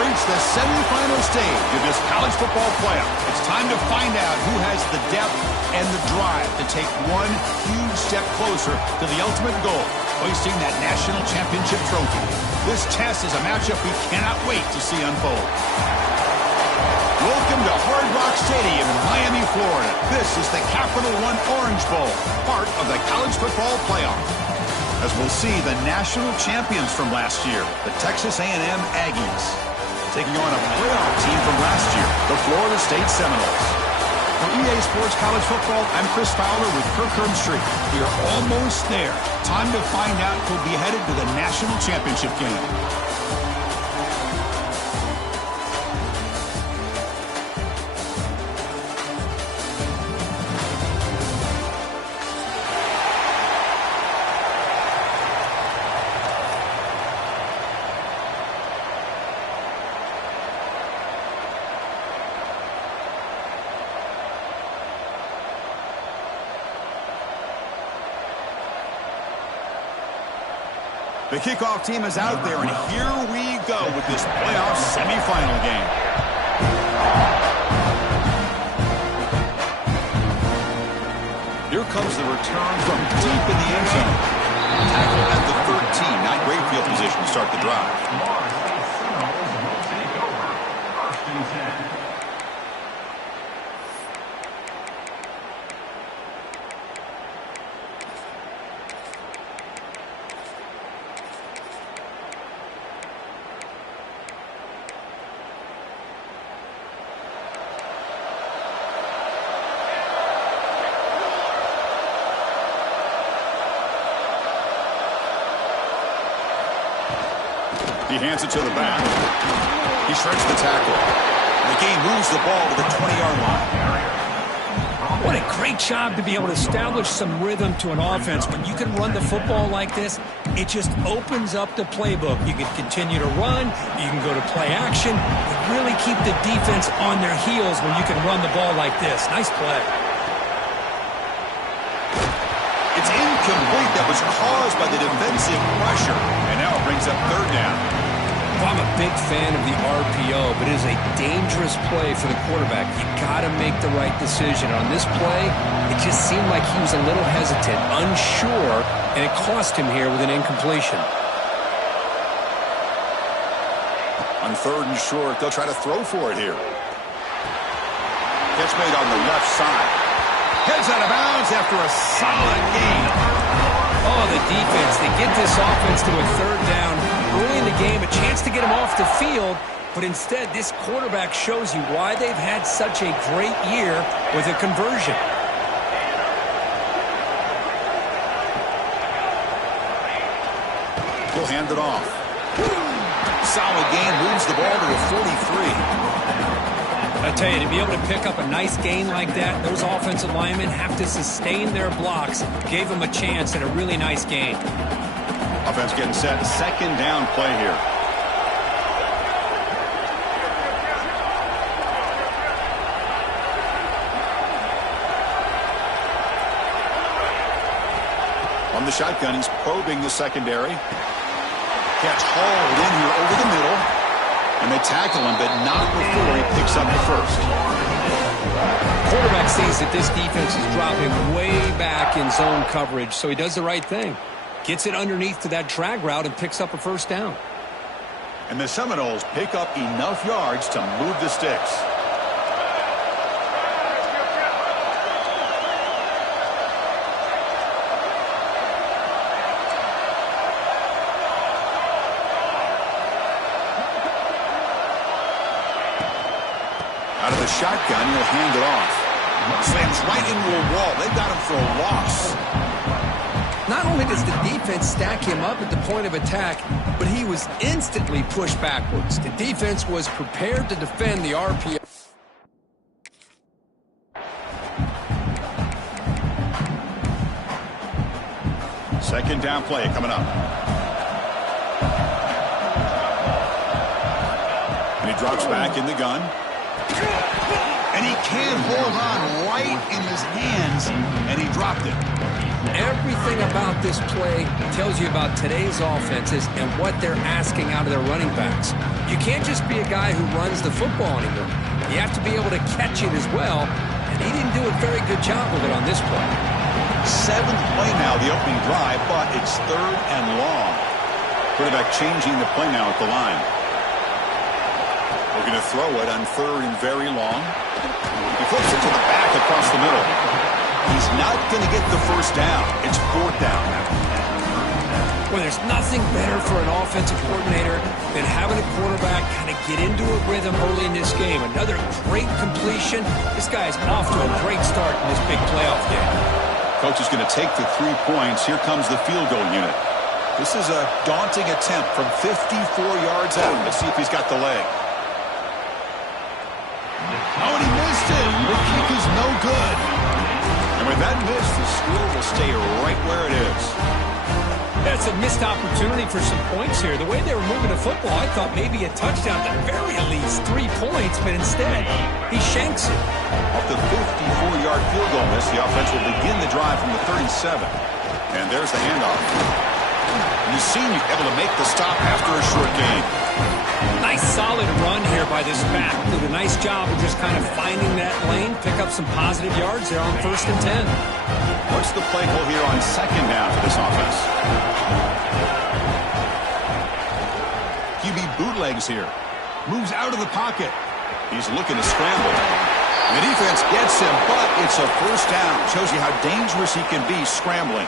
reached the semifinal stage of this college football playoff. It's time to find out who has the depth and the drive to take one huge step closer to the ultimate goal, hoisting that national championship trophy. This test is a matchup we cannot wait to see unfold. Welcome to Hard Rock Stadium in Miami, Florida. This is the Capital One Orange Bowl, part of the college football playoff. As we'll see the national champions from last year, the Texas A&M Aggies, taking on a playoff team from last year, the Florida State Seminoles. For EA Sports College Football, I'm Chris Fowler with Kirk Herbstreit. We are almost there. Time to find out who'll be headed to the national championship game. The kickoff team is out there, and here we go with this playoff semifinal game. Here comes the return from deep in the end zone. Tackle at the 13, not great field position to start the drive. He hands it to the back. He shreds the tackle. The game moves the ball to the 20-yard line. What a great job to be able to establish some rhythm to an offense. When you can run the football like this, it just opens up the playbook. You can continue to run. You can go to play action. You really keep the defense on their heels when you can run the ball like this. Nice play. It's incomplete. That was caused by the defensive pressure. And now it brings up third down. Well, I'm a big fan of the RPO, but it is a dangerous play for the quarterback. You got to make the right decision. On this play, it just seemed like he was a little hesitant, unsure, and it cost him here with an incompletion. On third and short, they'll try to throw for it here. Catch made on the left side. Heads out of bounds after a solid gain. Oh, the defense. They get this offense to a third down early in the game, a chance to get him off the field, but instead this quarterback shows you why they've had such a great year with a conversion. He'll hand it off. Solid gain, moves the ball to the 43. I tell you, to be able to pick up a nice gain like that, those offensive linemen have to sustain their blocks. Gave them a chance at a really nice gain. Offense getting set. Second down play here. On the shotgun, he's probing the secondary. Catch hauled in here over the middle. And they tackle him, but not before he picks up the first. Quarterback sees that this defense is dropping way back in zone coverage, so he does the right thing. Gets it underneath to that drag route and picks up a first down. And the Seminoles pick up enough yards to move the sticks. Out of the shotgun, he'll hand it off. Slams right into a wall. They've got him for a loss. Not only does the defense stack him up at the point of attack, but he was instantly pushed backwards. The defense was prepared to defend the RPO. Second down play coming up. And he drops back in the gun. And he can't hold on right in his hands, and he dropped it. Everything about this play tells you about today's offenses and what they're asking out of their running backs. You can't just be a guy who runs the football anymore. You have to be able to catch it as well, and he didn't do a very good job of it on this play. 7th play now, the opening drive, but it's 3rd and long. Quarterback changing the play now at the line. We're going to throw it on 3rd and very long. He flips it to the back across the middle. He's not going to get the first down. It's 4th down. Well, there's nothing better for an offensive coordinator than having a quarterback kind of get into a rhythm early in this game. Another great completion. This guy's off to a great start in this big playoff game. Coach is going to take the 3 points. Here comes the field goal unit. This is a daunting attempt from 54 yards out. Let's see if he's got the leg. Oh, and he missed it. The kick is no good. And with that miss, the score will stay right where it is. That's a missed opportunity for some points here. The way they were moving the football, I thought maybe a touchdown, at the very least 3 points, but instead, he shanks it. Off the 54-yard field goal miss, the offense will begin the drive from the 37. And there's the handoff. And the senior able to make the stop after a short gain. Nice solid run here by this back. Did a nice job of just kind of finding that lane, pick up some positive yards there on 1st and 10. What's the play call here on 2nd down for this offense? QB bootlegs here. Moves out of the pocket. He's looking to scramble. The defense gets him, but it's a 1st down. Shows you how dangerous he can be scrambling.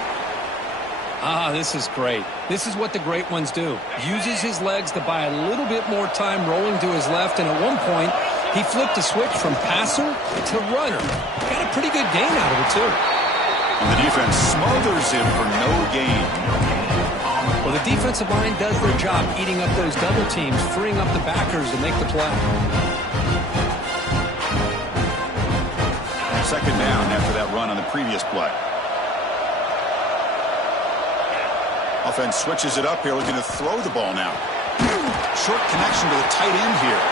This is great. This is what the great ones do. Uses his legs to buy a little bit more time rolling to his left, and at one point, he flipped a switch from passer to runner. Got a pretty good gain out of it, too. And the defense smothers him for no gain. Well, the defensive line does their job eating up those double teams, freeing up the backers to make the play. 2nd down after that run on the previous play. Offense switches it up here, looking to throw the ball now. Short connection to the tight end here.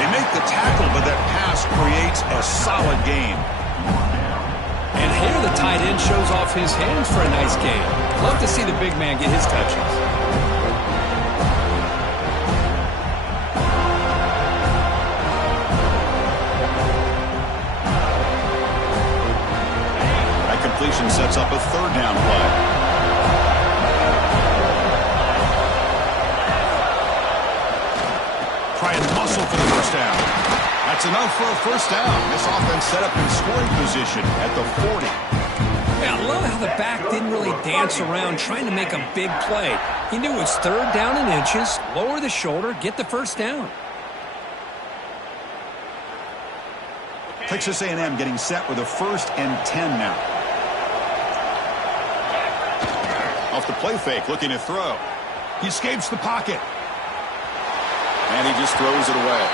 They make the tackle, but that pass creates a solid gain. And here the tight end shows off his hands for a nice gain. Love to see the big man get his touches. That completion sets up a 3rd down play. Try and muscle for the 1st down. That's enough for a 1st down. This offense set up in scoring position at the 40. Yeah, I love how the back didn't really dance around trying to make a big play. He knew it was 3rd down in inches, lower the shoulder, get the 1st down. Texas A&M getting set with a 1st and 10 now. Off the play fake, looking to throw. He escapes the pocket. And he just throws it away.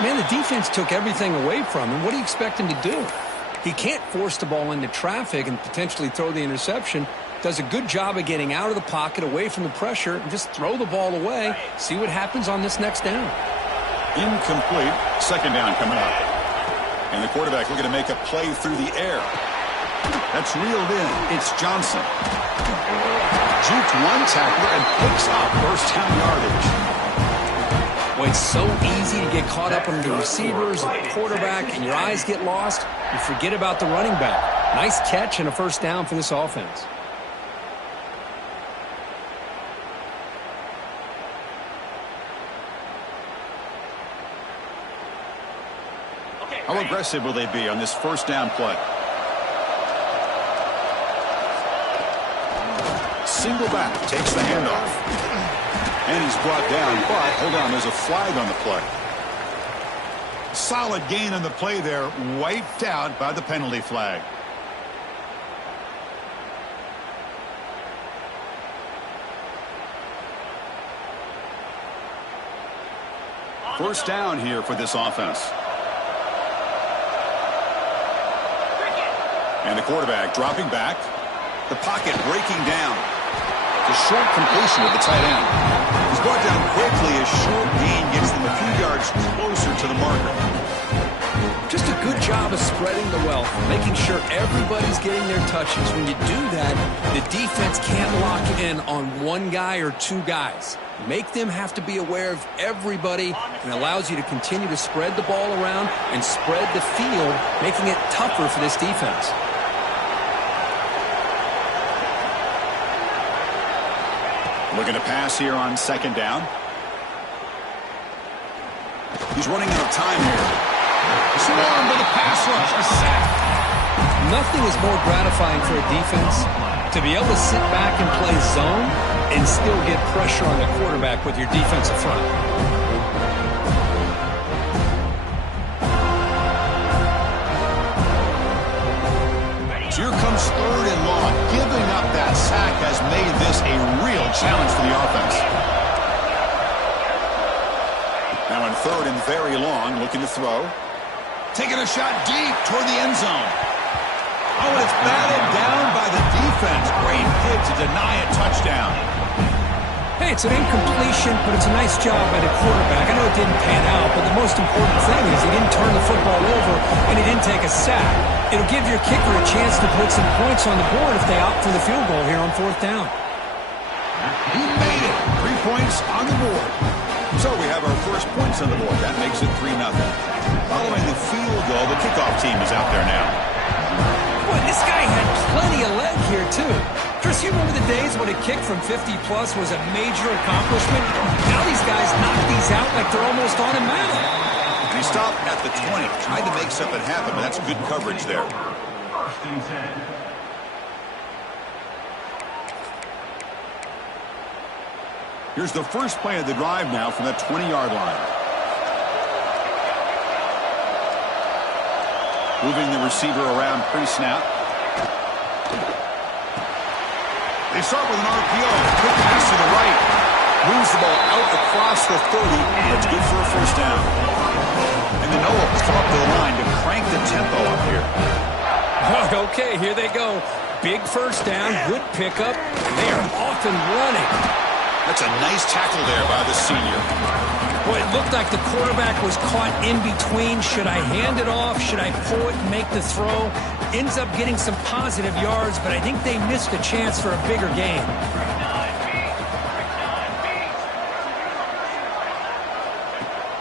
Man, the defense took everything away from him. What do you expect him to do? He can't force the ball into traffic and potentially throw the interception. Does a good job of getting out of the pocket, away from the pressure, and just throw the ball away. See what happens on this next down. Incomplete. 2nd down coming up. And the quarterback looking to make a play through the air. That's reeled in. It's Johnson. Juked one tackler and picks up 1st down yardage. Boy, it's so easy to get caught up on the receivers and the quarterback, and your eyes get lost. You forget about the running back. Nice catch and a 1st down for this offense. How aggressive will they be on this 1st down play? Single back takes the handoff. And he's brought down, but hold on, there's a flag on the play. Solid gain on the play there, wiped out by the penalty flag. First down here for this offense. And the quarterback dropping back. The pocket breaking down. The short completion of the tight end. He's brought down quickly. A short gain gets them a few yards closer to the marker. Just a Good job of spreading the wealth, making sure everybody's getting their touches. When you do that, the defense can't lock in on one guy or two guys. Make them have to be aware of everybody, and allows you to continue to spread the ball around and spread the field, making it tougher for this defense. Looking to pass here on second down. He's running out of time here. Swarmed with a pass rush, a sack. Nothing is more gratifying for a defense to be able to sit back and play zone and still get pressure on the quarterback with your defensive front. So here comes third and long. Giving up that sack has made this a real challenge for the offense. Now in third and very long, looking to throw. Taking a shot deep toward the end zone. Oh, and it's batted down by the defense. Great hit to deny a touchdown. Hey, it's an incompletion, but it's a nice job by the quarterback. I know it didn't pan out, but the most important thing is he didn't turn the football over and he didn't take a sack. It'll give your kicker a chance to put some points on the board if they opt for the field goal here on fourth down. He made it. 3 points on the board. So we have our first points on the board. That makes it 3-0. Following the field goal, the kickoff team is out there now. Boy, this guy had plenty of leg here, too. Chris, you remember the days when a kick from 50-plus was a major accomplishment? Now these guys knock these out like they're almost automatic. And he stopped at the 20, tried to make something happen, but that's good coverage there. Here's the first play of the drive now from the 20-yard line. Moving the receiver around pre-snap. They start with an RPO. Quick pass to the right. Moves the ball out across the 30. That's good for a first down. And the Noahs come up to the line to crank the tempo up here. Oh, okay, here they go. Big first down, good pickup, and they are off and running. That's a nice tackle there by the senior. Boy, it looked like the quarterback was caught in between. Should I hand it off? Should I pull it and make the throw? Ends up getting some positive yards, but I think they missed a chance for a bigger gain.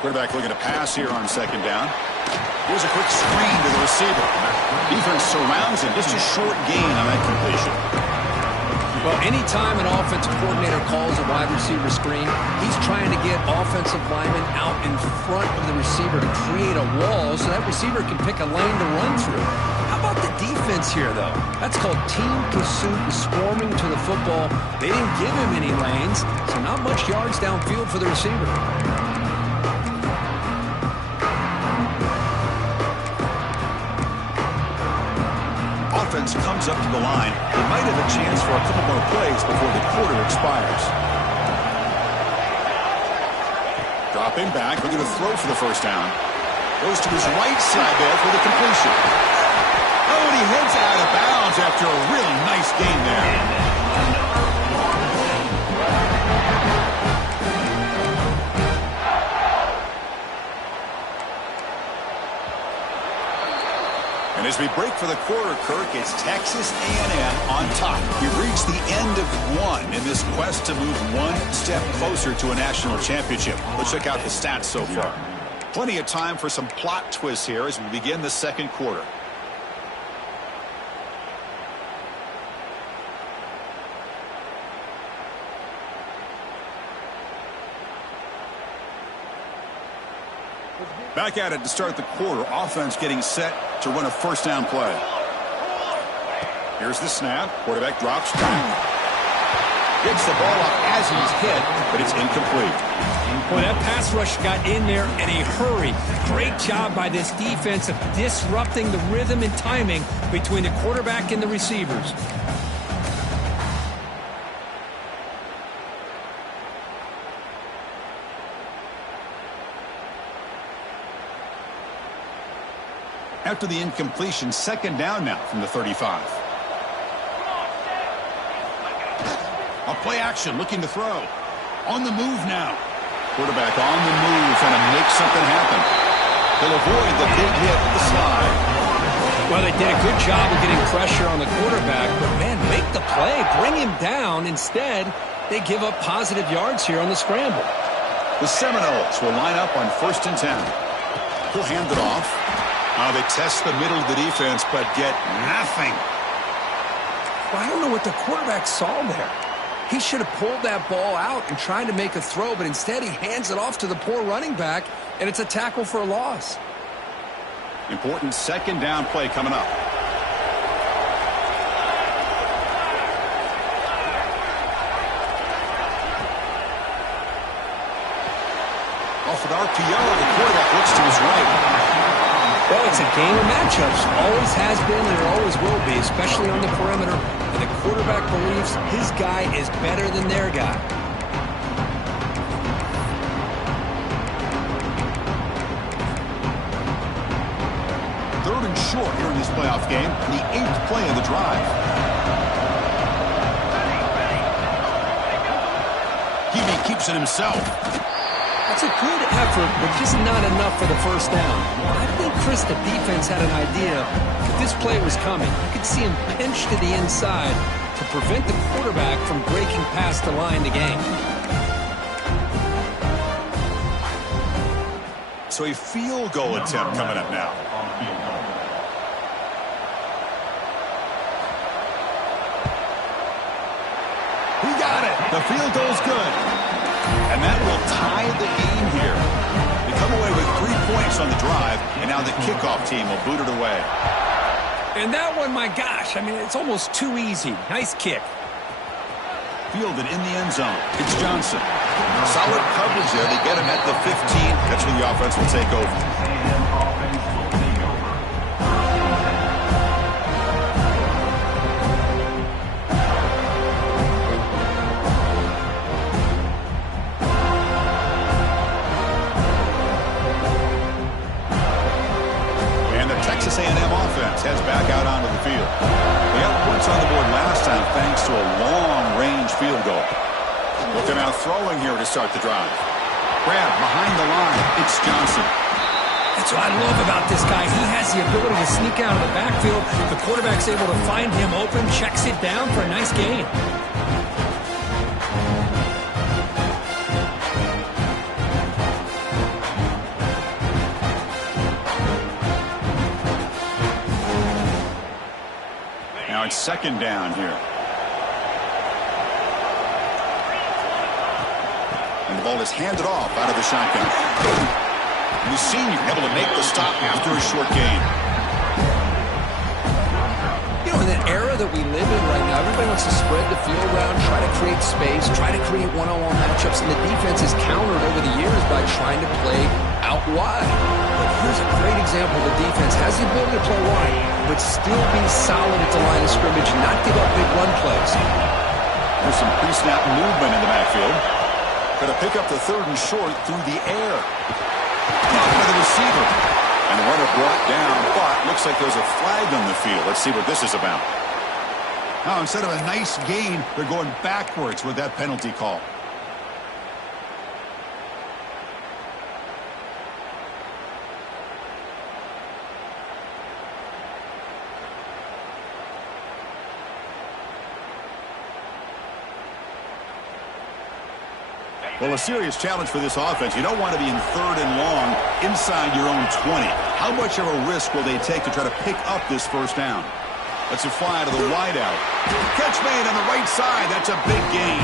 Quarterback looking to pass here on second down. Here's a quick screen to the receiver. Defense surrounds him. Just a short gain on that completion. Well, anytime an offensive coordinator calls a wide receiver screen, he's trying to get offensive linemen out in front of the receiver to create a wall so that receiver can pick a lane to run through. How about the defense here, though? That's called team pursuit and swarming to the football. They didn't give him any lanes, so not much yards downfield for the receiver. Offense comes up to the line. They might have a chance for a couple more plays before the quarter expires. Dropping back, looking to throw for the first down. Goes to his right side there for the completion. Oh, and he heads out of bounds after a really nice gain there. And as we break for the quarter, Kirk, it's Texas A&M on top. We've reached the end of one in this quest to move one step closer to a national championship. Let's check out the stats so far. Plenty of time for some plot twists here as we begin the second quarter. Back at it to start the quarter. Offense getting set to run a first down play. Here's the snap. Quarterback drops back. Gets the ball up as he's hit, but it's incomplete. Boy, that pass rush got in there in a hurry. Great job by this defense of disrupting the rhythm and timing between the quarterback and the receivers. After the incompletion, second down now from the 35. A play action, looking to throw. On the move now. Quarterback on the move, trying to make something happen. He'll avoid the big hit with the slide. Well, they did a good job of getting pressure on the quarterback, but, man, make the play. Bring him down. Instead, they give up positive yards here on the scramble. The Seminoles will line up on 1st and 10. He'll hand it off. They test the middle of the defense, but get nothing. Well, I don't know what the quarterback saw there. He should have pulled that ball out and tried to make a throw, but instead he hands it off to the poor running back, and it's a tackle for a loss. Important 2nd down play coming up. Off an RPO, the quarterback looks to his right. Well, it's a game of matchups. Always has been and it always will be, especially on the perimeter. And the quarterback believes his guy is better than their guy. Third and short here in this playoff game, the 8th play of the drive. Hebe keeps it himself. That's a good effort, but just not enough for the first down. I think, Chris, the defense had an idea that this play was coming. You could see him pinch to the inside to prevent the quarterback from breaking past the line to gain. So a field goal attempt coming up now. He got it. The field goal's good. And that will tie the game here. They come away with 3 points on the drive, and now the kickoff team will boot it away. And that one, my gosh, I mean, it's almost too easy. Nice kick. Fielded in the end zone. It's Johnson. Solid coverage there. They get him at the 15. That's where the offense will take over. Texas A&M offense heads back out onto the field. They got points on the board last time thanks to a long-range field goal. But they're now throwing here to start the drive. Grab behind the line. It's Johnson. That's what I love about this guy. He has the ability to sneak out of the backfield. The quarterback's able to find him open, checks it down for a nice gain. Now it's 2nd down here. And the ball is handed off out of the shotgun. And the senior able to make the stop after a short gain. You know, in the era that we live in right now, everybody wants to spread the field around, try to create space, try to create one-on-one matchups, and the defense is countered over the years by trying to play out wide. But here's a great example. The defense has the ability to play wide, but still be solid at the line of scrimmage and not give up big run plays. There's some pre-snap movement in the backfield. Going to pick up the 3rd and short through the air. Caught by the receiver. And the runner brought down, but looks like there's a flag on the field. Let's see what this is about. Now, instead of a nice gain, they're going backwards with that penalty call. Well, a serious challenge for this offense. You don't want to be in 3rd and long inside your own 20. How much of a risk will they take to try to pick up this first down? That's a fly to the wideout. Catch made on the right side. That's a big gain.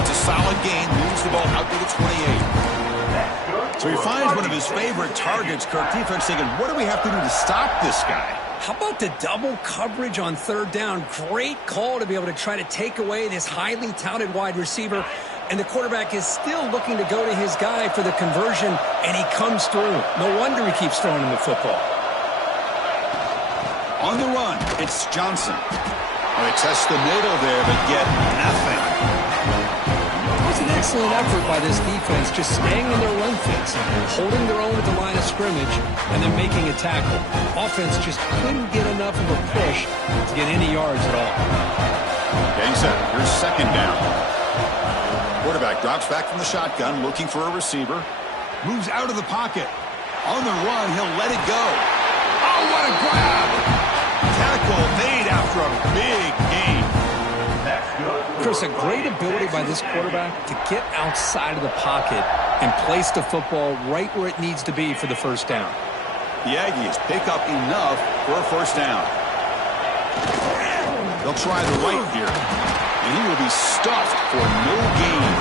It's a solid gain. Moves the ball out to the 28. So he finds one of his favorite targets. Kirk defense thinking, what do we have to do to stop this guy? How about the double coverage on 3rd down? Great call to be able to try to take away this highly touted wide receiver. And the quarterback is still looking to go to his guy for the conversion, and he comes through. No wonder he keeps throwing him the football. On the run, it's Johnson. Well, they test the middle there, but get nothing. It was an excellent effort by this defense, just staying in their run fits, holding their own at the line of scrimmage, and then making a tackle. Offense just couldn't get enough of a push to get any yards at all. Game set. Here's 2nd down. Quarterback drops back from the shotgun, looking for a receiver. Moves out of the pocket. On the run, he'll let it go. Oh, what a grab! Tackle made after a big gain. Chris, a great ability by this quarterback to get outside of the pocket and place the football right where it needs to be for the first down. The Aggies pick up enough for a first down. They'll try the right here, and he will be stuffed for no gain.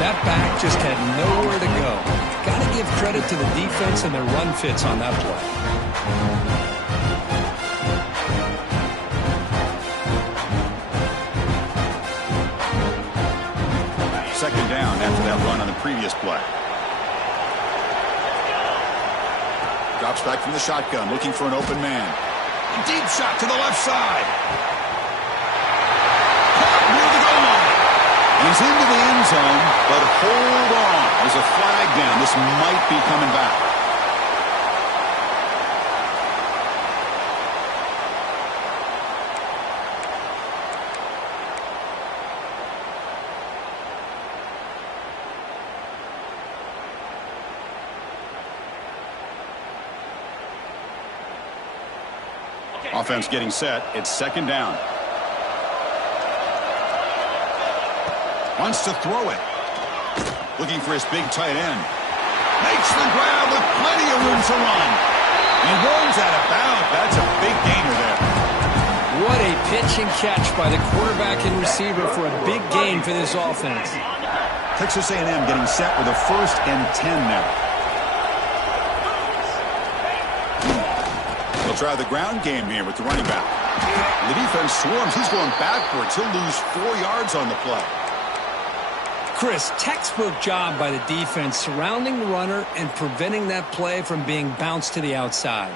That back just had nowhere to go. Got to give credit to the defense and their run fits on that play. Second down after that run on the previous play. Drops back from the shotgun, looking for an open man. A deep shot to the left side. Caught near the goal line. He's into the end zone, but hold on. There's a flag down. This might be coming back. Offense getting set. It's second down. Wants to throw it. Looking for his big tight end. Makes the grab with plenty of room to run. He rolls out of bounds. That's a big gainer there. What a pitch and catch by the quarterback and receiver for a big gain for this offense. Texas A&M getting set with a 1st and 10 now. They'll try the ground game here with the running back. The defense swarms. He's going backwards. He'll lose 4 yards on the play. Chris, textbook job by the defense surrounding the runner and preventing that play from being bounced to the outside.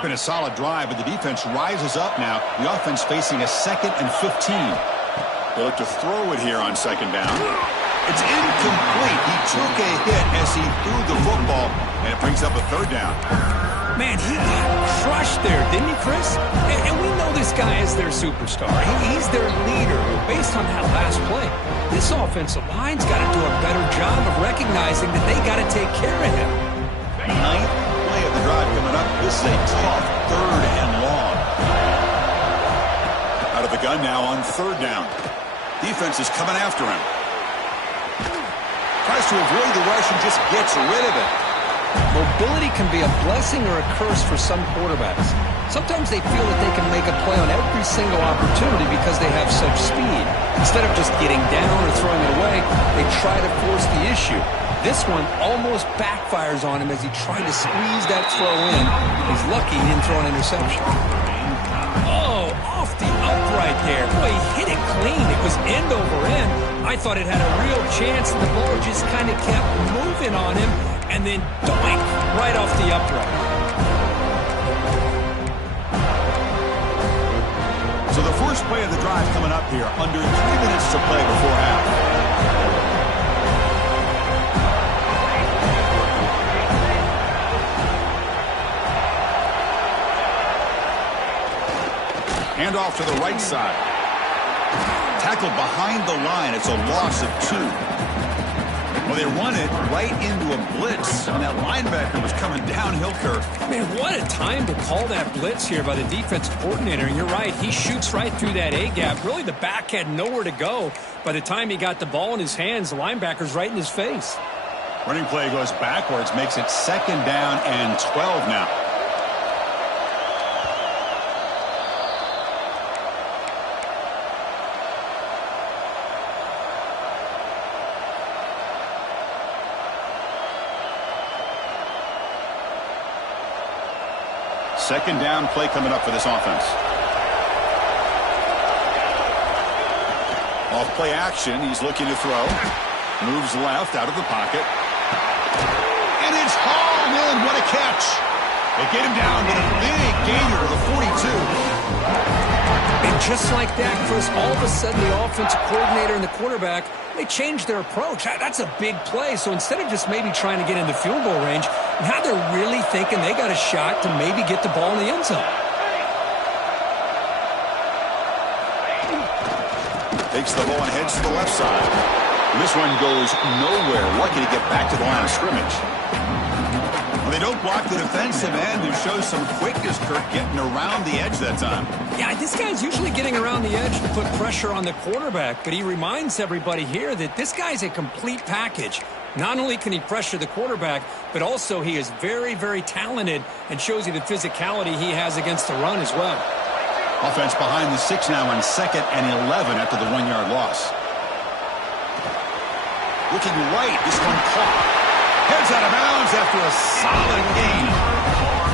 Been a solid drive, but the defense rises up now. The offense facing a 2nd and 15. They look to throw it here on second down. It's incomplete. He took a hit as he threw the football, and it brings up a 3rd down. Man, he got crushed there, didn't he, Chris? And we know this guy is their superstar. He's their leader. Based on that last play, this offensive line's got to do a better job of recognizing that they got to take care of him. 9th play of the drive coming up. This is a tough 3rd and long. Out of the gun now on 3rd down. Defense is coming after him. Tries to avoid the rush and just gets rid of it. Mobility can be a blessing or a curse for some quarterbacks. Sometimes they feel that they can make a play on every single opportunity because they have such speed. Instead of just getting down or throwing it away, they try to force the issue. This one almost backfires on him as he tried to squeeze that throw in. He's lucky he didn't throw an interception. Oh, off the upright there. Boy, he hit it clean. It was end over end. I thought it had a real chance, and the ball just kind of kept moving on him, and then doink, right off the upright. So the first play of the drive coming up here, under 3 minutes to play before half. Handoff to the right side. Tackled behind the line. It's a loss of 2. Well, they run it right into a blitz, and that linebacker was coming downhill curve. Man, what a time to call that blitz here by the defensive coordinator. And you're right, he shoots right through that A-gap. Really, the back had nowhere to go. By the time he got the ball in his hands, the linebacker's right in his face. Running play goes backwards, makes it 2nd down and 12 now. Second down play coming up for this offense. Off play action. He's looking to throw. Moves left out of the pocket. And it's hauled in. What a catch. They get him down, but a big gainer to the 42. And just like that, Chris, all of a sudden the offensive coordinator and the quarterback, they changed their approach. That's a big play. So instead of just maybe trying to get in the field goal range, now they're really thinking they got a shot to maybe get the ball in the end zone. Takes the ball and heads to the left side. This one goes nowhere. Lucky to get back to the line of scrimmage. Well, they don't block the defensive end, who shows some quickness, Kirk, getting around the edge that time. Yeah, this guy's usually getting around the edge to put pressure on the quarterback, but he reminds everybody here that this guy's a complete package. Not only can he pressure the quarterback, but also he is very, very talented and shows you the physicality he has against the run as well. Offense behind the 6 now on 2nd and 11 after the 1-yard loss. Looking right, this one caught. Heads out of bounds after a solid gain.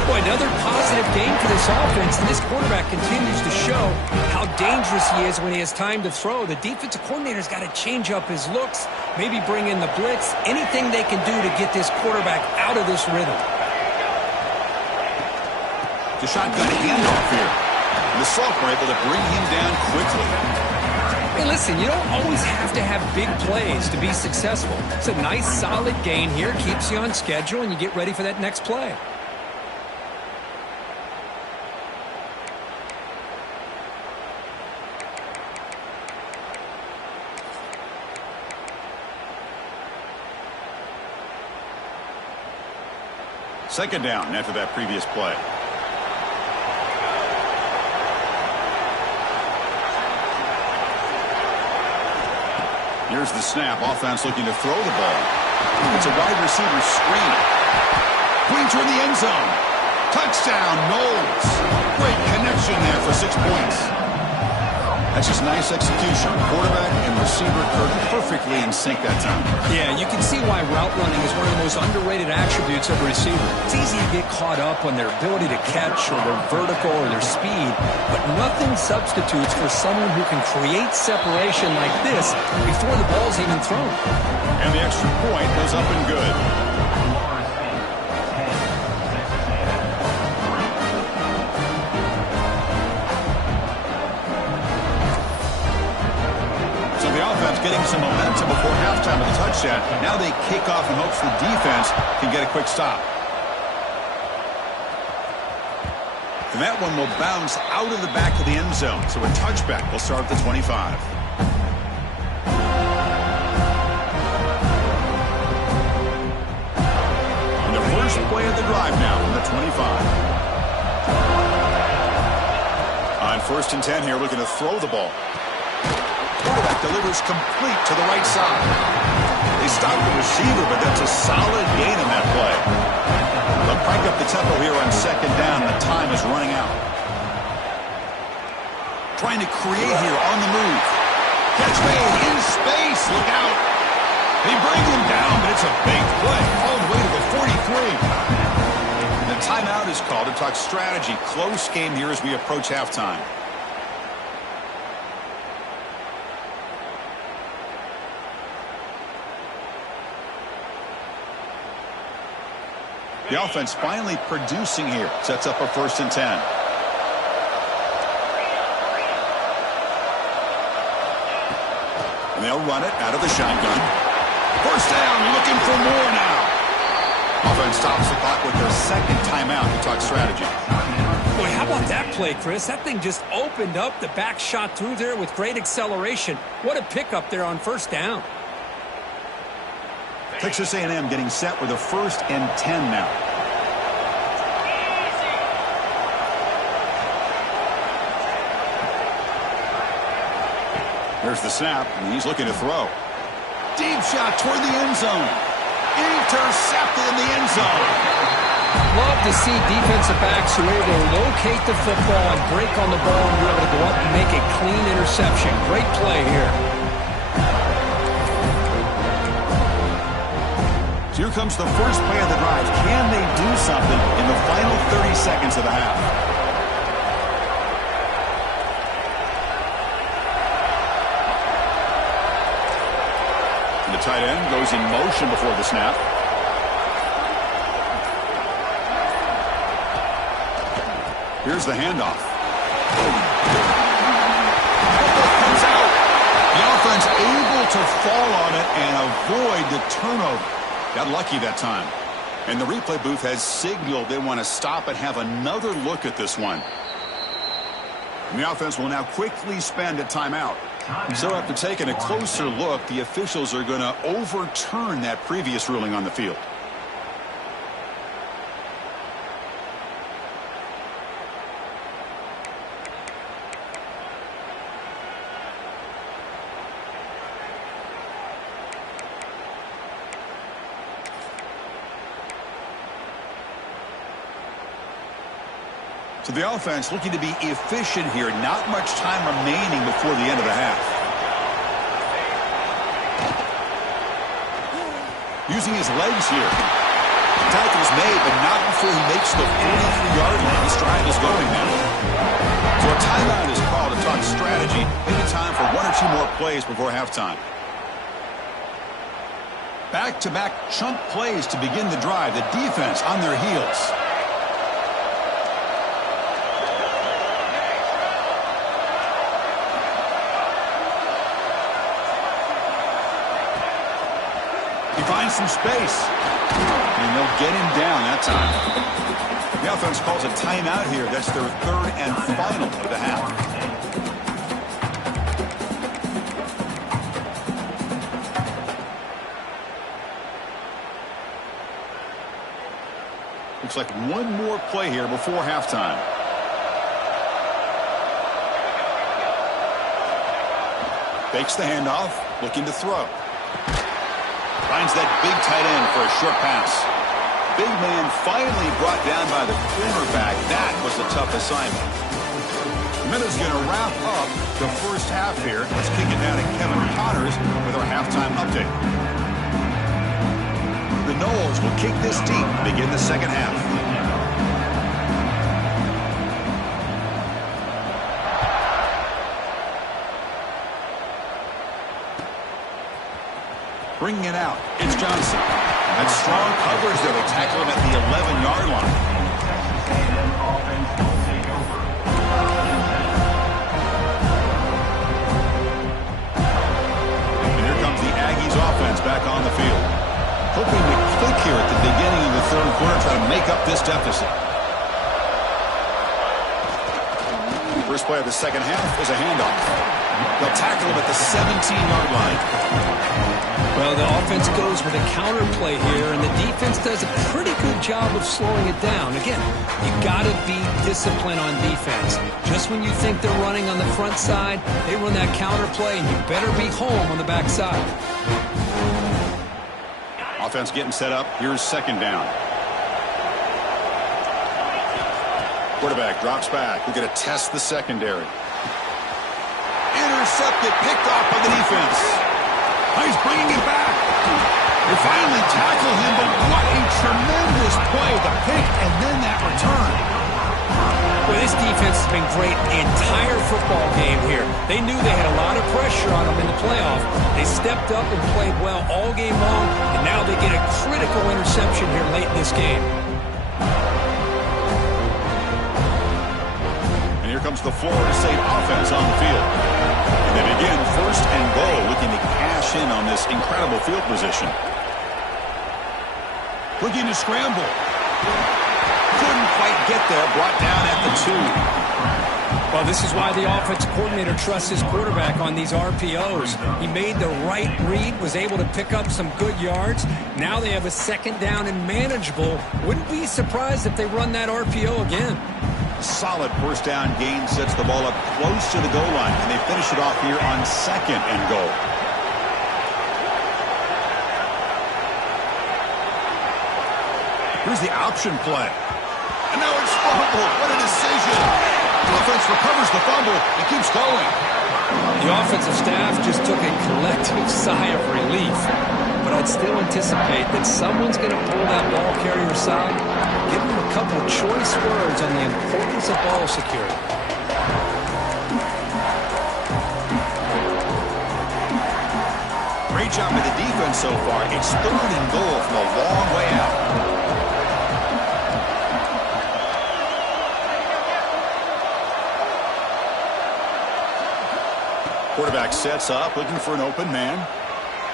Boy, another positive game for this offense, and this quarterback continues to show how dangerous he is when he has time to throw. The defensive coordinator's got to change up his looks, maybe bring in the blitz, anything they can do to get this quarterback out of this rhythm. The shotgun handoff here. The Sophomore able to bring him down quickly. Hey, listen, you don't always have to have big plays to be successful. It's a nice, solid gain here, keeps you on schedule, and you get ready for that next play. Second down after that previous play. Here's the snap. Offense looking to throw the ball. It's a wide receiver screen. Going toward the end zone. Touchdown, Knowles. Great connection there for 6 points. That's just nice execution. Quarterback and receiver perfectly in sync that time. Yeah, you can see why route running is one of the most underrated attributes of a receiver. It's easy to get caught up on their ability to catch or their vertical or their speed, but nothing substitutes for someone who can create separation like this before the ball's even thrown. And the extra point was up and good. Getting some momentum before halftime with a touchdown. Now they kick off in hopes the defense can get a quick stop. And that one will bounce out of the back of the end zone. So a touchback will start at the 25. And the first play of the drive now on the 25. On 1st and 10 here, looking to throw the ball. Quarterback delivers complete to the right side. They stop the receiver, but that's a solid gain in that play. They'll crank up the tempo here on 2nd down. The time is running out. Trying to create here on the move. Catch made in space. Look out. They bring him down, but it's a big play all the way to the 43. The timeout is called to talk strategy. Close game here as we approach halftime. The offense finally producing here. Sets up a 1st and 10. And they'll run it out of the shotgun. 1st down, looking for more now. Offense stops the clock with their 2nd timeout to talk strategy. Boy, how about that play, Chris? That thing just opened up. The back shot through there with great acceleration. What a pickup there on 1st down. Texas A&M getting set with a 1st and 10 now. There's the snap, and he's looking to throw. Deep shot toward the end zone. Intercepted in the end zone. Love to see defensive backs who are able to locate the football and break on the ball and be able to go up and make a clean interception. Great play here. So here comes the first play of the drive. Can they do something in the final 30 seconds of the half? And the tight end goes in motion before the snap. Here's the handoff. able to fall on it and avoid the turnover. Got lucky that time. And the replay booth has signaled they want to stop and have another look at this one. And the offense will now quickly spend a timeout. So after taking a closer look, the officials are going to overturn that previous ruling on the field. So the offense looking to be efficient here. Not much time remaining before the end of the half. Using his legs here. The tackle's made, but not before he makes the 43-yard line. This drive is going now. So a timeout is called to talk strategy. Maybe time for one or two more plays before halftime. Back-to-back chunk plays to begin the drive. The defense on their heels. He finds some space, and they'll get him down that time. The offense calls a timeout here. That's their third and final of the half. Looks like one more play here before halftime. Fakes the handoff, looking to throw. Finds that big tight end for a short pass. Big man finally brought down by the cornerback. That was a tough assignment. Minutes going to wrap up the first half here. Let's kick it down to Kevin Connors with our halftime update. The Noles will kick this deep to begin the second half. Bringing it out, it's Johnson. That strong coverage there. They tackle him at the 11-yard line. And here comes the Aggies offense back on the field. Hoping to click here at the beginning of the third quarter, try to make up this deficit. First play of the second half is a handoff. They'll tackle him at the 17-yard line. Well, the offense goes with a counter play here, and the defense does a pretty good job of slowing it down. Again, you got to be disciplined on defense. Just when you think they're running on the front side, they run that counter play, and you better be home on the back side. Offense getting set up. Here's second down. Quarterback drops back. We're going to test the secondary. Intercepted, picked off by the defense. He's bringing it back. They finally tackle him, but what a tremendous play. The pick and then that return. Well, this defense has been great the entire football game here. They knew they had a lot of pressure on them in the playoff. They stepped up and played well all game long, and now they get a critical interception here late in this game. And here comes the Florida State offense on the field. And they begin first and goal, looking to cash in on this incredible field position. Looking to scramble. Couldn't quite get there, brought down at the 2. Well, this is why the offensive coordinator trusts his quarterback on these RPOs. He made the right read, was able to pick up some good yards. Now they have a second down and manageable. Wouldn't be surprised if they run that RPO again. Solid first down gain, sets the ball up close to the goal line, and they finish it off here on second and goal. Here's the option play. And now it's fumbled. What a decision. The offense recovers the fumble and keeps going. The offensive staff just took a collective sigh of relief. But I'd still anticipate that someone's going to pull that ball carrier aside, give him a couple of choice words on the importance of ball security. Great job by the defense so far. It's third and goal from a long way out. Quarterback quarterback sets up, looking for an open man.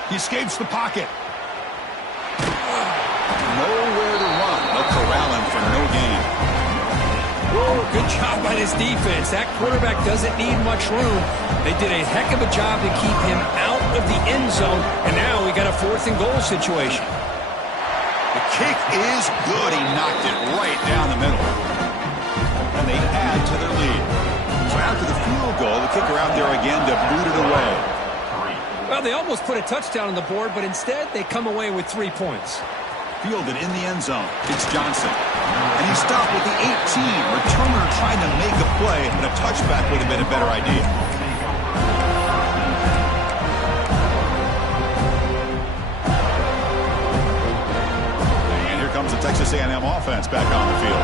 He escapes the pocket. Nowhere to run. They'll corral him for no gain. Whoa, good job by this defense. That quarterback doesn't need much room. They did a heck of a job to keep him out of the end zone, and now we got a 4th and goal situation. The kick is good. He knocked it right down the middle. And they add to their lead. So after the field goal, the kicker out there again to boot it away. Well, they almost put a touchdown on the board, but instead they come away with 3 points. Fielded in the end zone. It's Johnson. And he stopped with the 18. Returner trying to make a play, but a touchback would have been a better idea. And here comes the Texas A&M offense back on the field.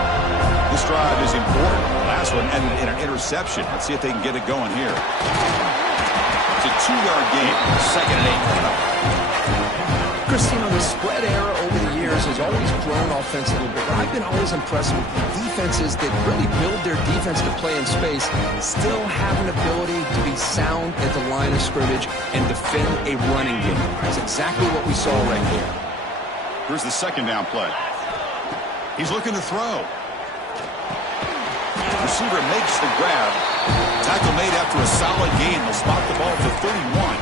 This drive is important. Last one ended in an interception. Let's see if they can get it going here. It's a 2-yard gain. 2nd and 8 coming up. Christine, the spread era over the years has always grown offensively, but I've been always impressed with defenses that really build their defense to play in space, still have an ability to be sound at the line of scrimmage and defend a running game. That's exactly what we saw right here. Here's the 2nd down play. He's looking to throw. Receiver makes the grab. Tackle made after a solid gain. Will spot the ball for 31.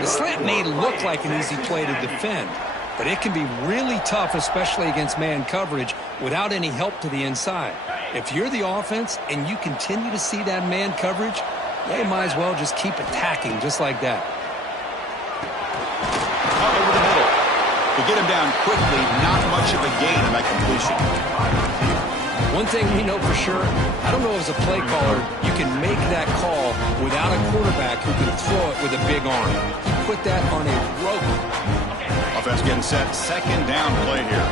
The slant may look like an easy play to defend, but it can be really tough, especially against man coverage, without any help to the inside. If you're the offense and you continue to see that man coverage, they might as well just keep attacking just like that. Over the middle. To get him down quickly, not much of a gain on that completion. One thing we know for sure, I don't know as a play caller, you can make that call without a quarterback who can throw it with a big arm. You put that on a rope. Offense getting set. 2nd down play here.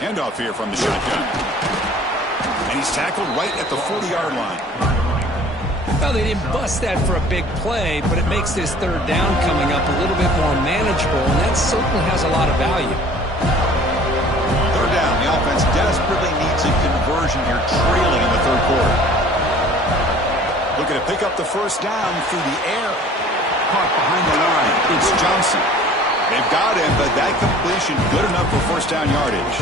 Handoff here from the shotgun. And he's tackled right at the 40-yard line. Well, they didn't bust that for a big play, but it makes this 3rd down coming up a little bit more manageable, and that certainly has a lot of value. 3rd down. The offense desperately needs a conversion here, trailing in the 3rd quarter. Looking to pick up the 1st down through the air. Caught behind the line. It's Johnson. They've got him, but that completion good enough for 1st down yardage.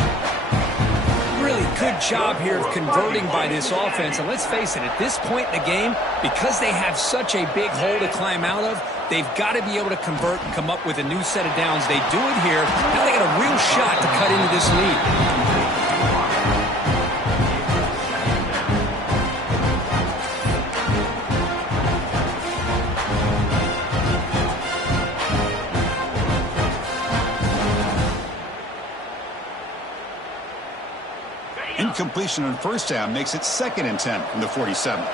Really good job here of converting by this offense. And let's face it, at this point in the game, because they have such a big hole to climb out of, they've got to be able to convert and come up with a new set of downs. They do it here. Now they got a real shot to cut into this lead. Incompletion on 1st down makes it 2nd and 10 from the 47.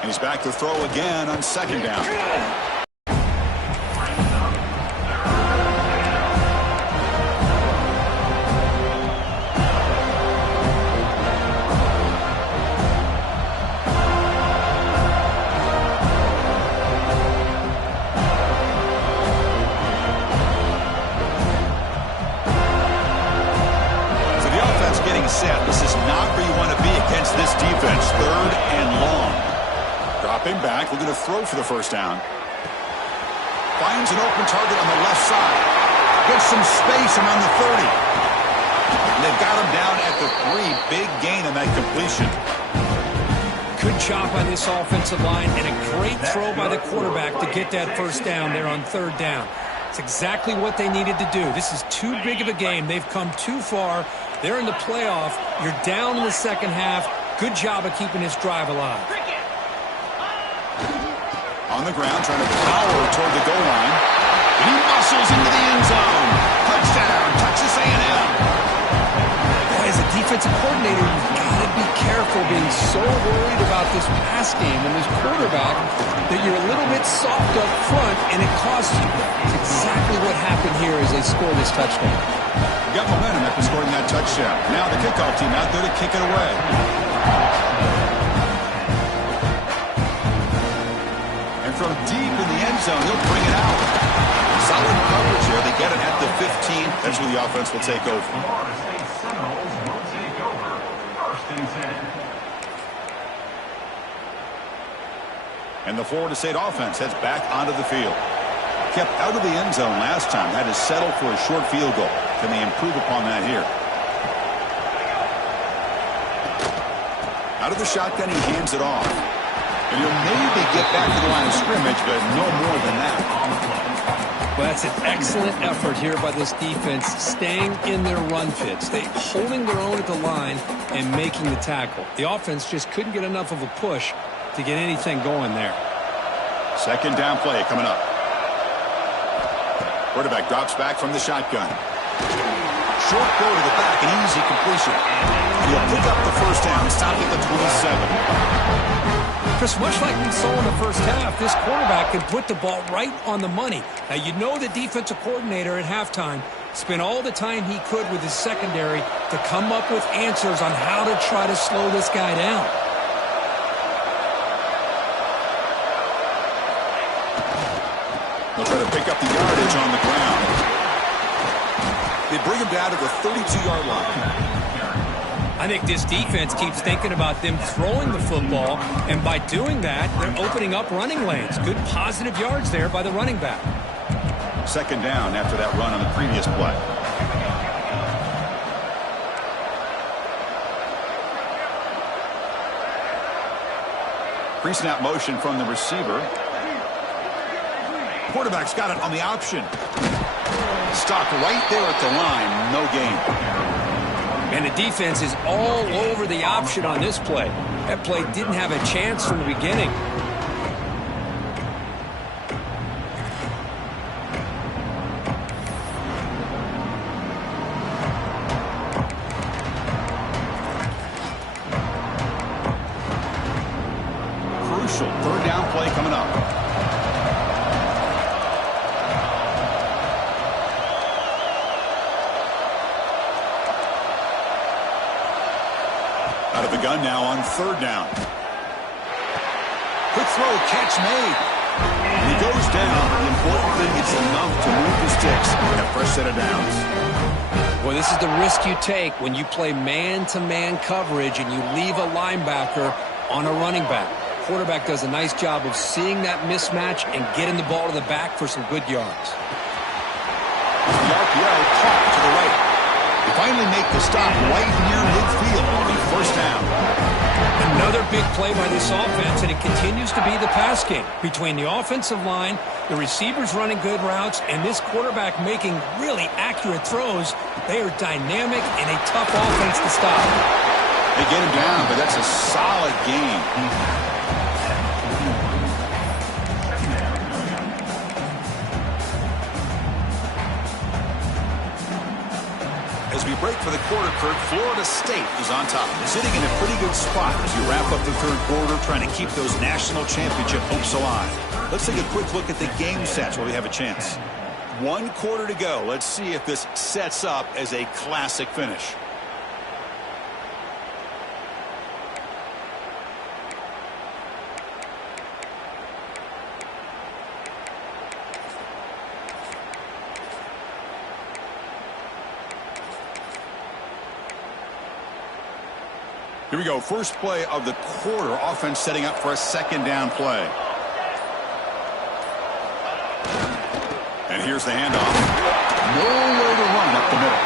And he's back to throw again on 2nd down. Set. This is not where you want to be against this defense. 3rd and long. Dropping back, looking to throw for the 1st down. Finds an open target on the left side. Gets some space around the 30. And they've got him down at the 3. Big gain on that completion. Good job by this offensive line and a great throw by the quarterback to get that 1st down there on 3rd down. It's exactly what they needed to do. This is too big of a game. They've come too far. They're in the playoff. You're down in the 2nd half. Good job of keeping this drive alive. On the ground, trying to power toward the goal line. And he muscles into the end zone. Touchdown, Texas A&M. As a defensive coordinator, you've got to be careful being so worried about this pass game and this quarterback that you're a little bit soft up front, and it costs you. It's exactly what happened here as they score this touchdown. Got momentum after scoring that touchdown. Now the kickoff team out there to kick it away. And from deep in the end zone. He'll bring it out. Solid coverage here. They get it at the 15. That's where the offense will take over. Florida State Seminoles will take over. First and 10. And the Florida State offense heads back onto the field. Kept out of the end zone last time. Had to settle for a short field goal. Can they improve upon that here? Out of the shotgun, he hands it off. And he'll maybe get back to the line of scrimmage, but no more than that. Well, that's an excellent effort here by this defense, staying in their run fits. They holding their own at the line and making the tackle. The offense just couldn't get enough of a push to get anything going there. Second down play coming up. Quarterback drops back from the shotgun. Short go to the back, an easy completion. And he'll pick up the first down, stop at the 27. Chris, much like we saw in the first half, this quarterback can put the ball right on the money. Now, you know the defensive coordinator at halftime spent all the time he could with his secondary to come up with answers on how to try to slow this guy down. They'll try to pick up the yardage on the ground. They bring him down to the 32-yard line. I think this defense keeps thinking about them throwing the football, and by doing that, they're opening up running lanes. Good positive yards there by the running back. Second down after that run on the previous play. Pre-snap motion from the receiver. Quarterback's got it on the option. Stopped right there at the line. No gain. And the defense is all over the option on this play. That play didn't have a chance from the beginning. Crucial third down play coming up. Out of the gun now on third down. Quick throw, catch made. And he goes down. The important thing is enough to move the sticks and a fresh set of downs. Well, this is the risk you take when you play man-to-man coverage and you leave a linebacker on a running back. Quarterback does a nice job of seeing that mismatch and getting the ball to the back for some good yards. The RPO caught to the right. They finally make the stop right near midfield on the first down. Another big play by this offense, and it continues to be the pass game. Between the offensive line, the receivers running good routes, and this quarterback making really accurate throws, they are dynamic and a tough offense to stop. They get him down, but that's a solid game. As we break for the quarter, Kurt, Florida State is on top. They're sitting in a pretty good spot as you wrap up the third quarter, trying to keep those national championship hopes alive. Let's take a quick look at the game sets while we have a chance. 1 quarter to go. Let's see if this sets up as a classic finish. Here we go. First play of the quarter. Offense setting up for a second down play. And here's the handoff. Nowhere to run up the middle.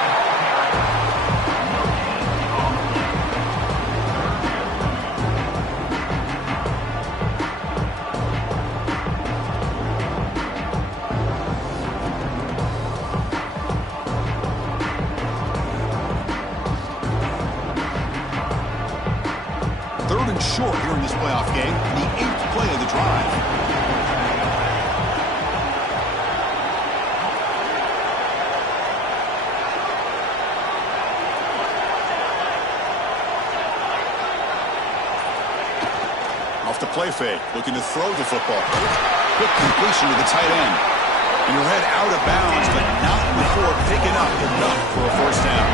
Third and short here in this playoff game. The 8th play of the drive. Off the play fake, looking to throw the football. Quick completion to the tight end. And he'll head out of bounds, but not before picking up enough for a first down.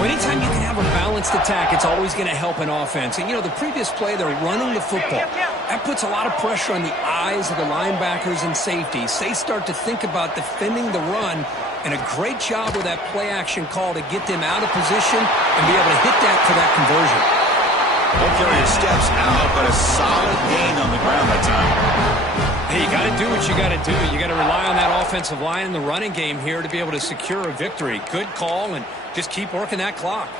Well, anytime you can have a balanced attack, it's always going to help an offense. And, you know, the previous play, they're running the football. That puts a lot of pressure on the eyes of the linebackers and safeties. They start to think about defending the run, and a great job with that play-action call to get them out of position and be able to hit that for that conversion. Ball carrier steps out, but a solid gain on the ground that time. Hey, you got to do what you got to do. You got to rely on that offensive line in the running game here to be able to secure a victory. Good call, and just keep working that clock.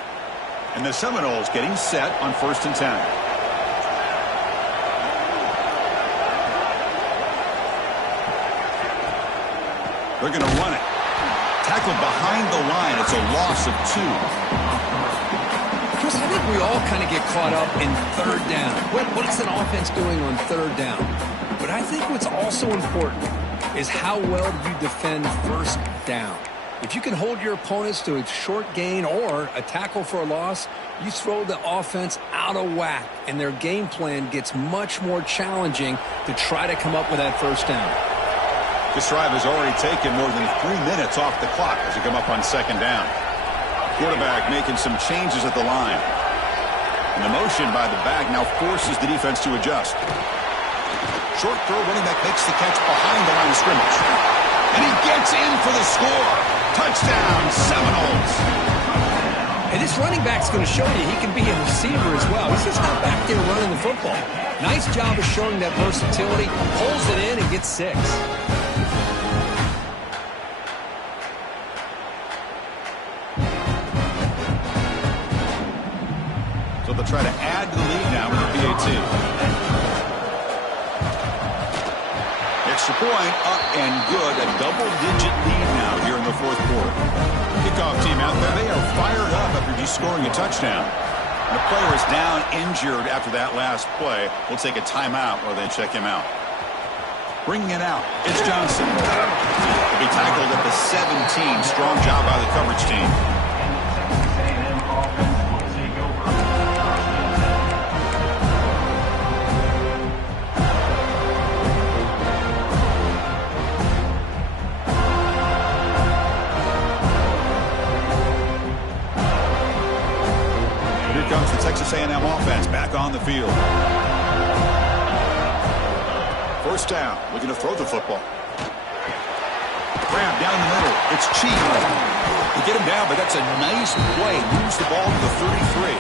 And the Seminoles getting set on 1st and 10. They're going to run it. Tackled behind the line. It's a loss of 2. Chris, I think we all kind of get caught up in 3rd down. What's an offense doing on 3rd down? But I think what's also important is how well you defend 1st down. If you can hold your opponents to a short gain or a tackle for a loss, you throw the offense out of whack, and their game plan gets much more challenging to try to come up with that 1st down. This drive has already taken more than 3 minutes off the clock as we come up on 2nd down. Quarterback making some changes at the line. And the motion by the back now forces the defense to adjust. Short throw, running back makes the catch behind the line of scrimmage. And he gets in for the score. Touchdown, Seminoles. And this running back's going to show you he can be a receiver as well. He's just not back there running the football. Nice job of showing that versatility. Pulls it in and gets 6. So they'll try to add to the lead now with the PAT. Extra point, up and good. A double-digit lead now here in the 4th quarter. Kickoff team out there, they are fired up after just scoring a touchdown. And the player is down injured after that last play. We'll take a timeout while they check him out. Bringing it out, it's Johnson. He'll be tackled at the 17. Strong job by the coverage team. Comes the Texas A&M offense back on the field. 1st down, looking to throw the football. Grab down the middle. It's Cheat. They get him down, but that's a nice play. Moves the ball to the 33.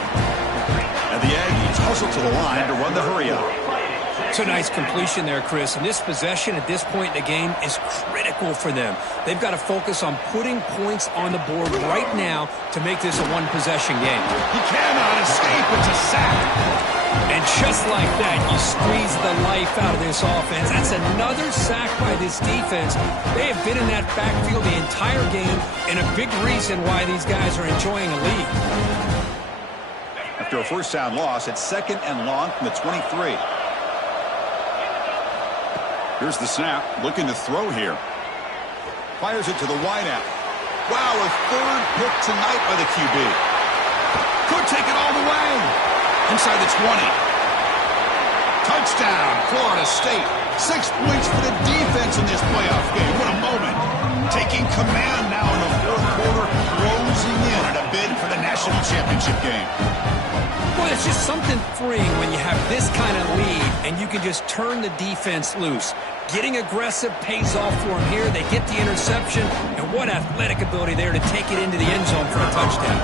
And the Aggies hustle to the line to run the hurry up. It's a nice completion there, Chris. And this possession at this point in the game is critical for them. They've got to focus on putting points on the board right now to make this a one-possession game. He cannot escape. It's a sack. And just like that, you squeeze the life out of this offense. That's another sack by this defense. They have been in that backfield the entire game, and a big reason why these guys are enjoying a lead. After a 1st down loss, it's 2nd and long from the 23. Here's the snap, looking to throw here. Fires it to the wideout. Wow, a 3rd pick tonight by the QB. Could take it all the way. Inside the 20. Touchdown, Florida State. 6 points for the defense in this playoff game. What a moment. Taking command now in the 4th quarter, closing in at a bid for the national championship game. Well, it's just something freeing when you have this kind of lead and you can just turn the defense loose. Getting aggressive pays off for them here. They get the interception, and what athletic ability there to take it into the end zone for a touchdown.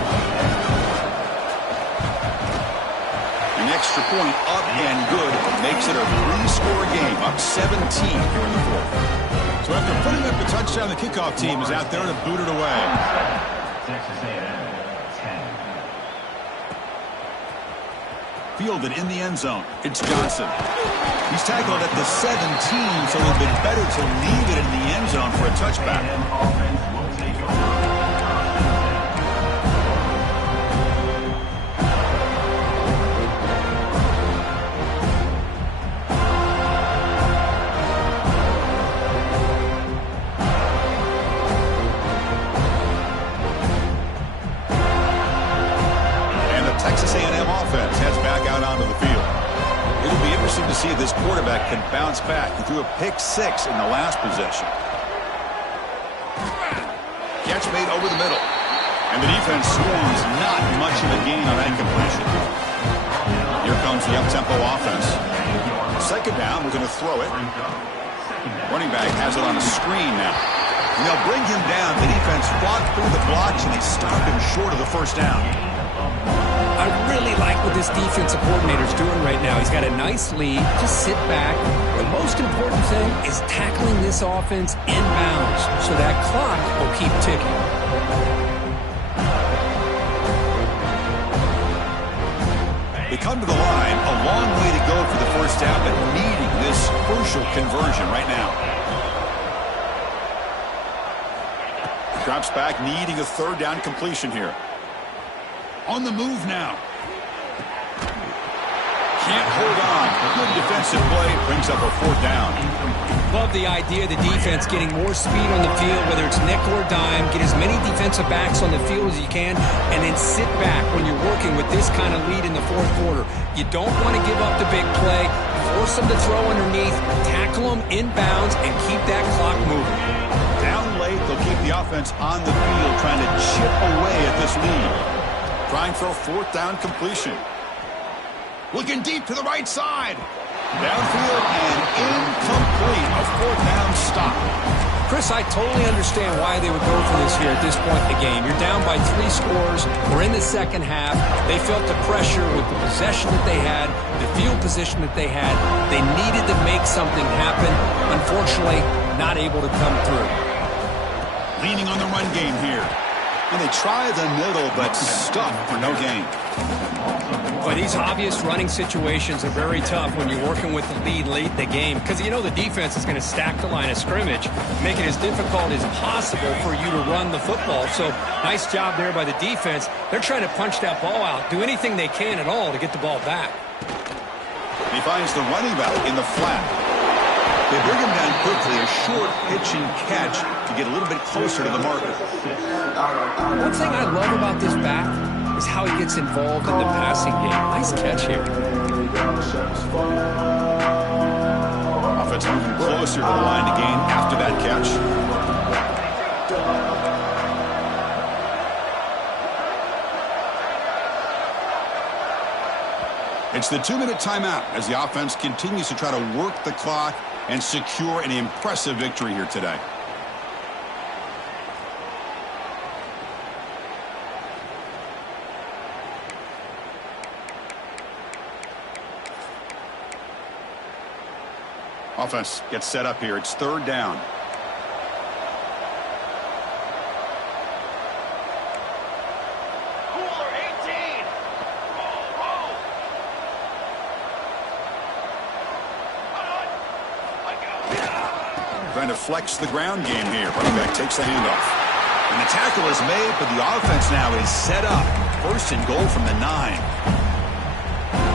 An extra point up and good makes it a 3-score game, up 17 here in the 4th. So after putting up the touchdown, the kickoff team is out there to boot it away. Texas A&M, 10. Fielded in the end zone. It's Johnson. He's tackled at the 17, so it would have been better to leave it in the end zone for a touchback. Offense will take over. Texas A&M offense heads back out onto the field. It'll be interesting to see if this quarterback can bounce back. He threw a pick-6 in the last possession. Catch made over the middle. And the defense swarms not much of a gain on that completion. Here comes the up-tempo offense. Second down, we're going to throw it. Running back has it on a screen now. And they'll bring him down. The defense fought through the blocks, and they stopped him short of the first down. I really like what this defensive coordinator's doing right now. He's got a nice lead. Just sit back. The most important thing is tackling this offense inbounds so that clock will keep ticking. They come to the line, a long way to go for the first down, but needing this crucial conversion right now. Drops back, needing a third down completion here. On the move now. Can't hold on. Good defensive play, brings up a fourth down. Love the idea of the defense getting more speed on the field, whether it's nickel or dime. Get as many defensive backs on the field as you can, and then sit back when you're working with this kind of lead in the fourth quarter. You don't want to give up the big play. Force them to throw underneath, tackle them inbounds, and keep that clock moving. Down late, they'll keep the offense on the field, trying to chip away at this lead. Trying for a fourth down completion. Looking deep to the right side. Downfield and incomplete. A fourth down stop. Chris, I totally understand why they would go for this here at this point in the game. You're down by 3 scores. We're in the second half. They felt the pressure with the possession that they had, the field position that they had. They needed to make something happen. Unfortunately, not able to come through. Leaning on the run game here. And they try the middle, but stuck for no gain. Well, these obvious running situations are very tough when you're working with the lead late in the game, because you know the defense is going to stack the line of scrimmage, make it as difficult as possible for you to run the football. So nice job there by the defense. They're trying to punch that ball out, do anything they can at all to get the ball back. He finds the running back in the flat. They bring him down quickly, a short pitch and catch to get a little bit closer to the marker. One thing I love about this back is how he gets involved in the passing game. Nice catch here. Offense moving closer to the line to gain after that catch. It's the 2-minute timeout as the offense continues to try to work the clock and secure an impressive victory here today. Offense gets set up here. It's third down. Trying to flex the ground game here. Running back takes the handoff. And the tackle is made, but the offense now is set up. First and goal from the 9.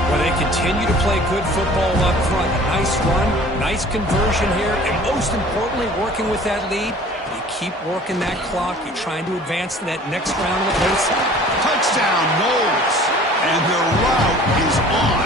Well, they continue to play good football up front. A nice run, nice conversion here, and most importantly, working with that lead. You keep working that clock. You're trying to advance to that next round of the pace. Touchdown, Knowles. And the route is on.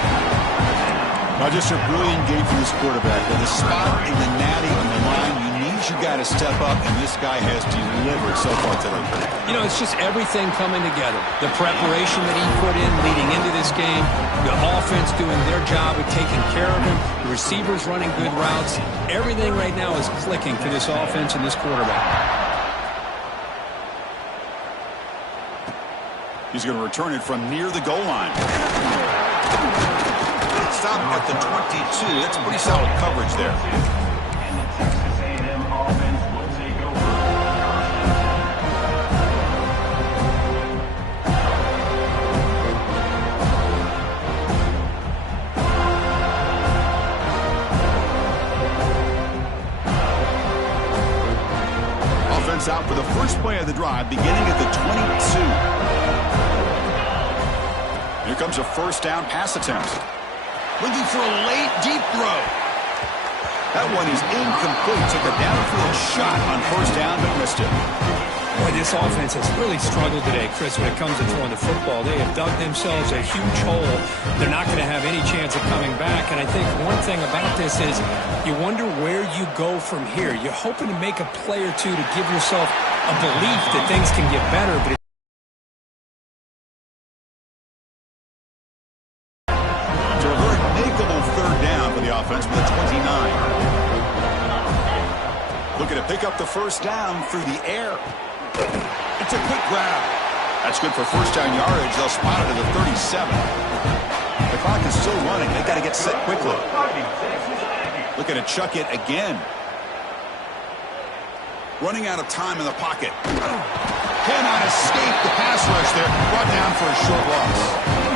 Now, just a brilliant game for this quarterback. With a spot in the natty on the line, you need your guy to step up, and this guy has delivered so far today. You know, it's just everything coming together. The preparation that he put in leading into this game, the offense doing their job of taking care of him, the receivers running good routes. Everything right now is clicking for this offense and this quarterback. He's going to return it from near the goal line. Stop at the 22. That's pretty solid coverage there. And the Texas A&M offense will take over. Offense out for the first play of the drive, beginning at the 22. Here comes a first down pass attempt. Looking for a late, deep throw. That one is incomplete. Took a downfield shot on first down, but missed it. Boy, this offense has really struggled today, Chris, when it comes to throwing the football. They have dug themselves a huge hole. They're not going to have any chance of coming back. And I think one thing about this is you wonder where you go from here. You're hoping to make a play or two to give yourself a belief that things can get better, but pick up the first down through the air. It's a quick grab. That's good for first down yardage. They'll spot it at the 37. The clock is still running. They got to get set quickly. Looking to chuck it again. Running out of time in the pocket. Cannot escape the pass rush there. Brought down for a short loss.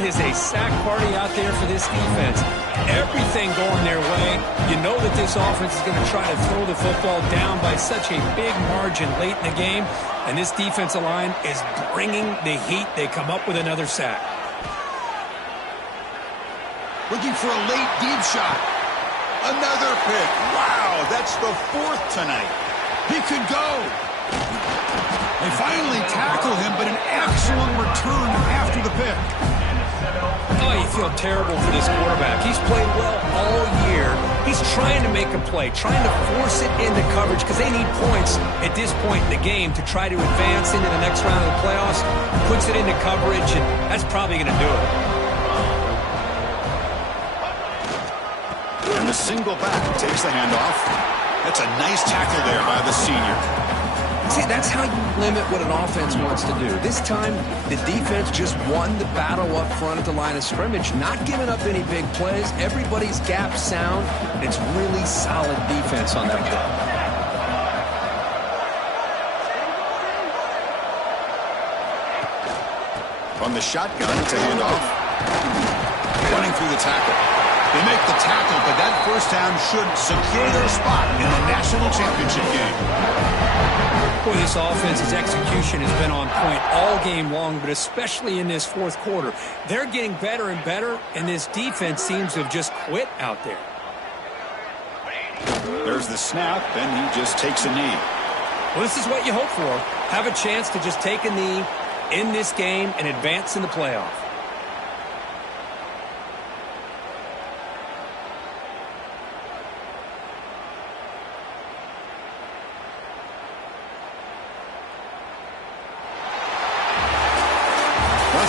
It is a sack party out there for this defense. Everything going their way. You know that this offense is going to try to throw the football down by such a big margin late in the game. And this defensive line is bringing the heat. They come up with another sack. Looking for a late deep shot. Another pick. Wow, that's the fourth tonight. He could go. They finally tackle him, but an excellent return after the pick. Oh, you feel terrible for this quarterback. He's played well all year. He's trying to make a play, trying to force it into coverage because they need points at this point in the game to try to advance into the next round of the playoffs. Puts it into coverage, and that's probably going to do it. And the single back takes the handoff. That's a nice tackle there by the senior. See, that's how you limit what an offense wants to do. This time, the defense just won the battle up front at the line of scrimmage, not giving up any big plays. Everybody's gap sound. It's really solid defense on that play. From the shotgun to handoff. Running through the tackle. They make the tackle, but that first down should secure their spot in the national championship game. Boy, this offense's execution has been on point all game long, but especially in this fourth quarter. They're getting better and better, and this defense seems to have just quit out there. There's the snap, and he just takes a knee. Well, this is what you hope for. Have a chance to just take a knee in this game and advance in the playoff.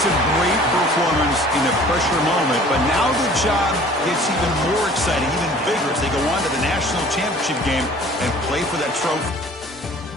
That's a great performance in a pressure moment, but now the job gets even more exciting, even bigger as they go on to the national championship game and play for that trophy.